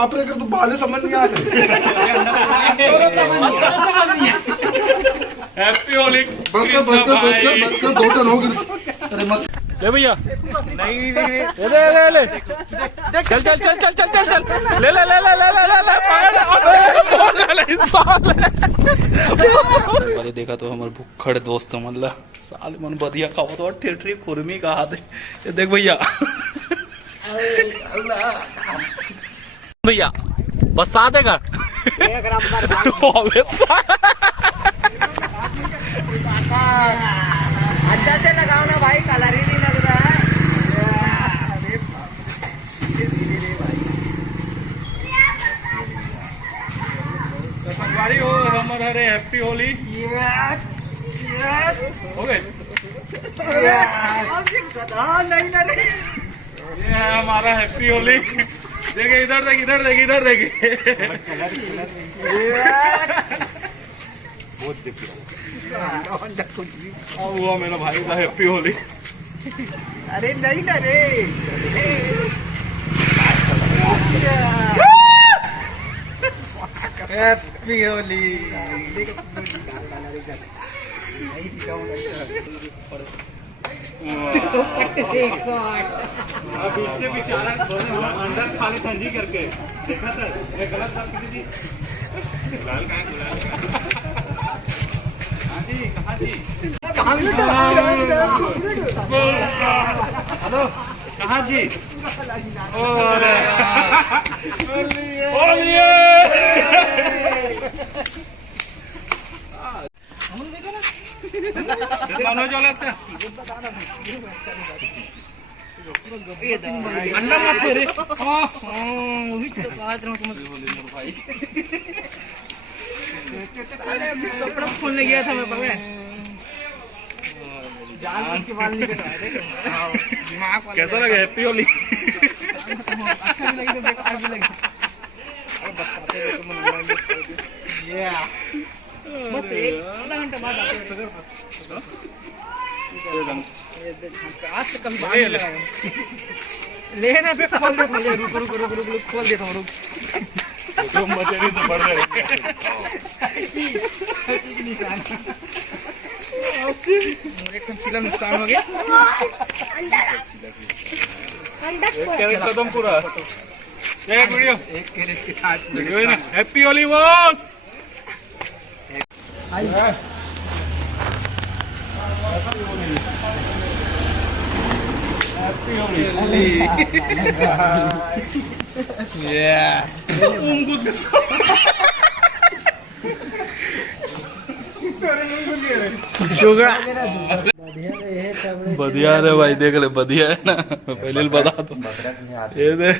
बाप रे, कर तो बाले समझ नहीं आते। हैप्पी होली। बस कर 2 टन हो गए। अरे मत ले भैया। नहीं ले चल चल चल चल चल चल चल ले ले ले ले ले ले ले पकड़। देखा तो हमारे भुक्खड़ दोस्त मतलब साल मन बढ़िया खाओ तो ठेठरी खुरमी का हाथ ये देख भैया। भैया बस आ देगा। अच्छा से लगाओ ना भाई, कलर ही नहीं लग रहा है। संगवारी हो हमारे हरे हैप्पी होली हो गए। नहीं ना रे, ये है हमारा हैप्पी होली। देखे इधर देख इधर देख इधर देख। हुआ मेरा भाई का हैप्पी होली। अरे नहीं ना रे। हैप्पी होली। अंदर खाली ठंडी करके देखा था ये गलत था किसी गुलाल का कहाँ जी हेलो कहाँ जी और मनोज वाला इसका अंडा मत तेरे भाई कपड़ा खोलने गया था मैं पकड़े जान के बाल निकल रहा है। कैसा लगा हैप्पी होली? अच्छा भी लगी तो बेकार भी लगी। अब बताते हैं तो मन ये बस एक आधा घंटा बाद आते हैं। आज तक कभी बाहर नहीं लगाया लेना पे खोल दे रुक खोल देता हूँ रुक जो मचेरी तो बढ़ गए। एकदम चिला नुकसान हो गया। कदम पूरा एक वीडियो एक कैरेट के साथ वीडियो है ना। Happy Holi boss. Happy Holi बढ़िया रे भाई देख ले बढ़िया है ना। पहले बता दो ये देख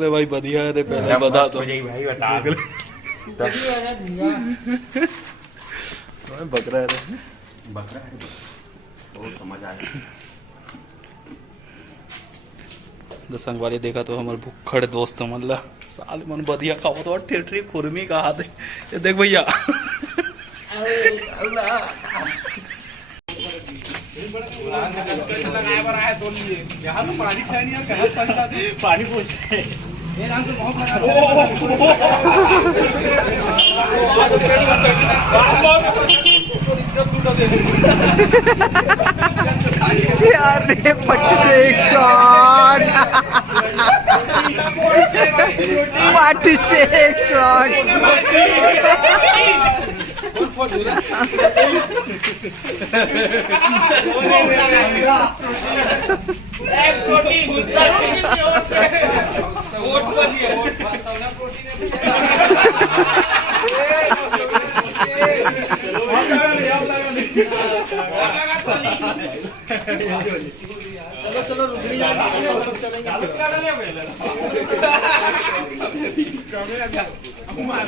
ले भाई बढ़िया है रे पहले बता दो भाई बता दो बकरा है बकरा है वो समझ आ रहा है। संगवारी देखा तो हमारे भुक्खड़ दोस्त मतलब साल मन बढ़िया खाओ तो ठेठरी खुरमी का हाथ ये देख भैया। यहाँ तो पानी छाया नहीं पानी पूछते हैं अरे पट से एक शॉट पट से एक शॉट चलो चलो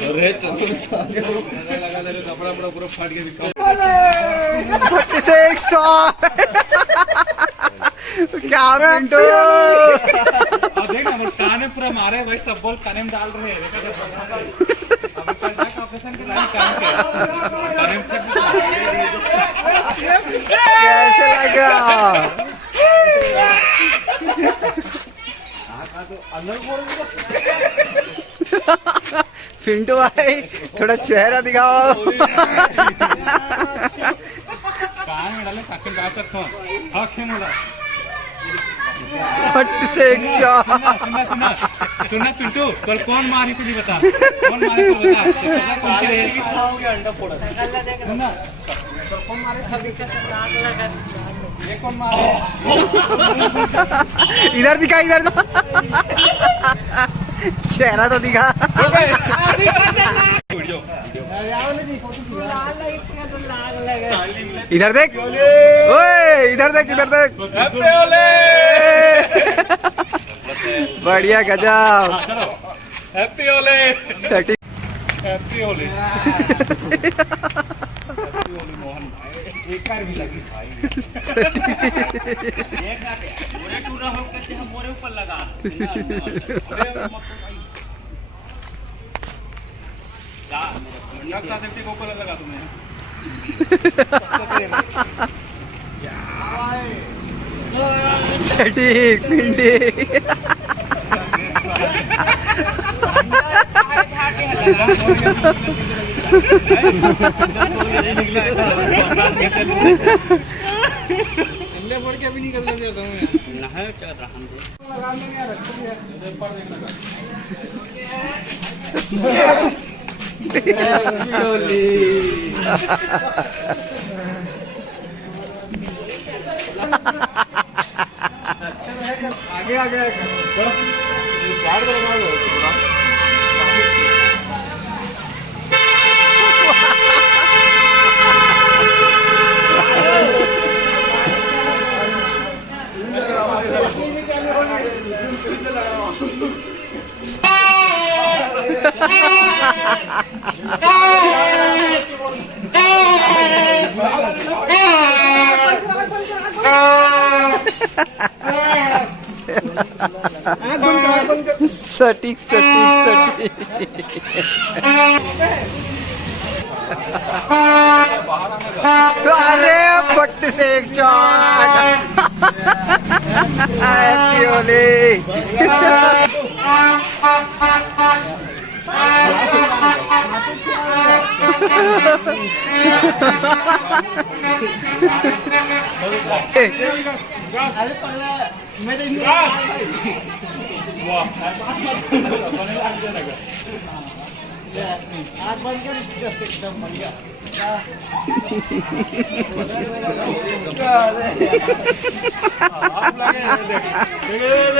अरे चलो कपड़ा पूरा फाट गया। से 100 क्या मिनटो देख ना काने पूरा मारे भाई सब बॉल काने में डाल रहे हैं। ऑपरेशन के लाइन काने कैसे लगा? पिंटू भाई थोड़ा चेहरा दिखाओ. काय मिळालं साखर गायचा फोन हा खे मला फट से एक शॉट. सुनना पिंटू कल कौन मारी तुझे बता कौन मारी तू बता पहला कौन से अंडा फोड़ा सुनना कौन मारे ये कौन मारे इधर दिखा इधर तो. चेहरा तो दिखा. वीडियो इधर देख. ओए इधर देख इधर देख. हैप्पी होली बढ़िया गजब. हैप्पी होली सटी. हैप्पी होली मोहन एक कार भी लगी भाई एक ना पूरे टूरा होकर के हम मोरे ऊपर लगा क्या सेफ्टी को ऊपर लगा तुम्हें सटी पिंडी. अभी निकल देता हूँ आगे आगे सटीक सटीक सटीक. अरे फट से एक shot. Happy Holi.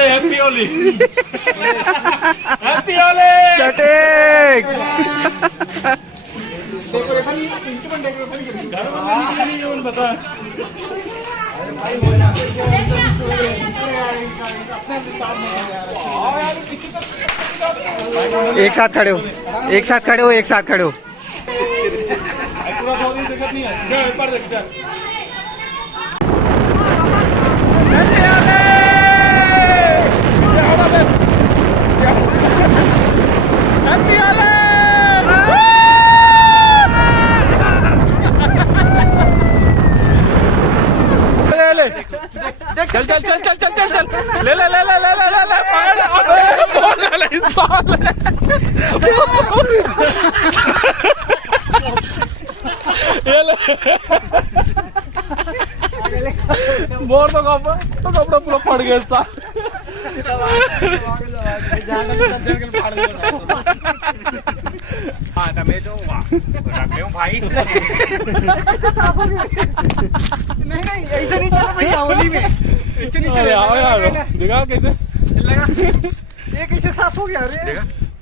Happy Holi happy Holi सटीक. बता एक साथ खड़े हो. एक साथ खड़े हो. एक साथ खड़े हो. पूरा दिक्कत नहीं है चल ऊपर देख चल हैप्पी होली चल चल चल चल चल चल चल ले ले ले ले ले ले ले ले पकड़ ले इंसान ये ले बोर तो कपड़ा पूरा फट गया था हाँ मैं तो रख हूँ भाई नहीं ऐसे नहीं चला भैया होली में. ऐसे नहीं चला. आओ यार देखा कैसे लगा ये कैसे साफ हो गया. अरे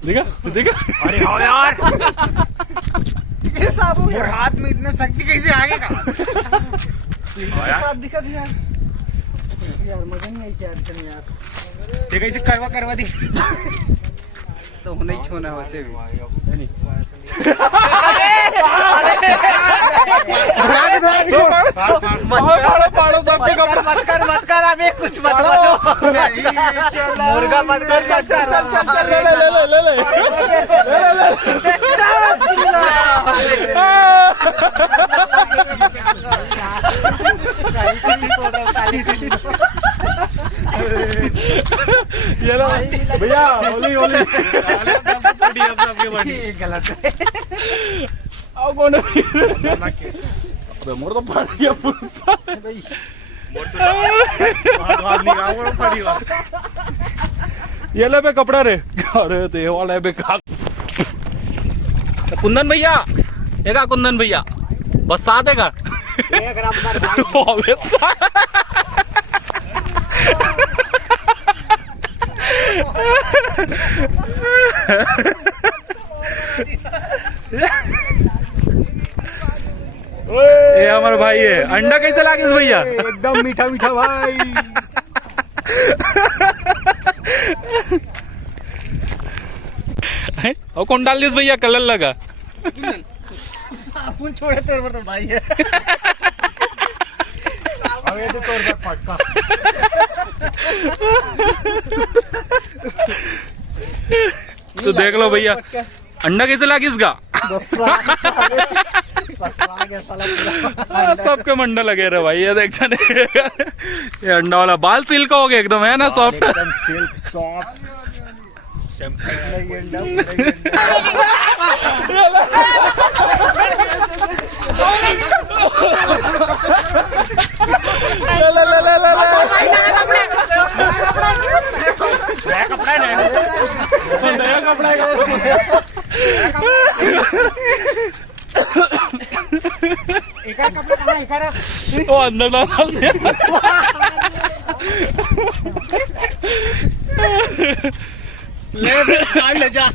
देखा देखा अरे हाँ यार कैसे साफ हो गया. हाथ में इतना शक्ति कैसे आगे का. दिखा दिया यार. मजा नहीं आई यार. यार ये कैसे करवा दी तो होना ही छोना वैसे भी. मत कर अबे कुछ मत मुर्गा मत कर. ये भैया होली होली ये गलत है। आओ कौन अबे मोर तो फाड़ गया पुरसा भाई ये ले बे कपड़ा रे अरे देवा ले बे का कुंदन भैया ये का कुंदन भैया बस साथ है का अबे ये हमारा भाई है। अंडा कैसे लागे इस भैया? एकदम मीठा मीठा भाई। और कौन डाल दिस भैया कलर लगा अपन छोड़े तेरे पर तो भाई है। अब ये तो तोड़ पर फटका। तो देख लो भैया अंडा कैसे लागे इसका सबके मंडा लगे रहे भाई। ये देख जाने ये अंडा वाला बाल सिल्क हो गया एकदम है ना सॉफ्ट वो अंदर डाल दिया ले जा।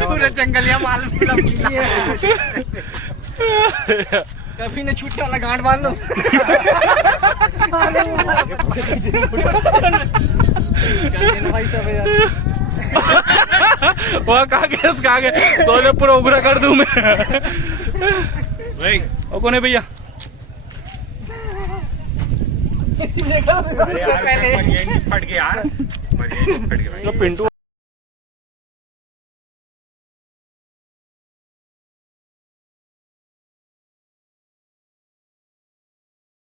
पूरा जंगलिया माल कभी ने छूटने वाला गांड बांध दो। भाई सब वह कागे सोले पूरा उगरा कर दूं मैं ओ कौन है भैया? पहले फट गया यार पिंटू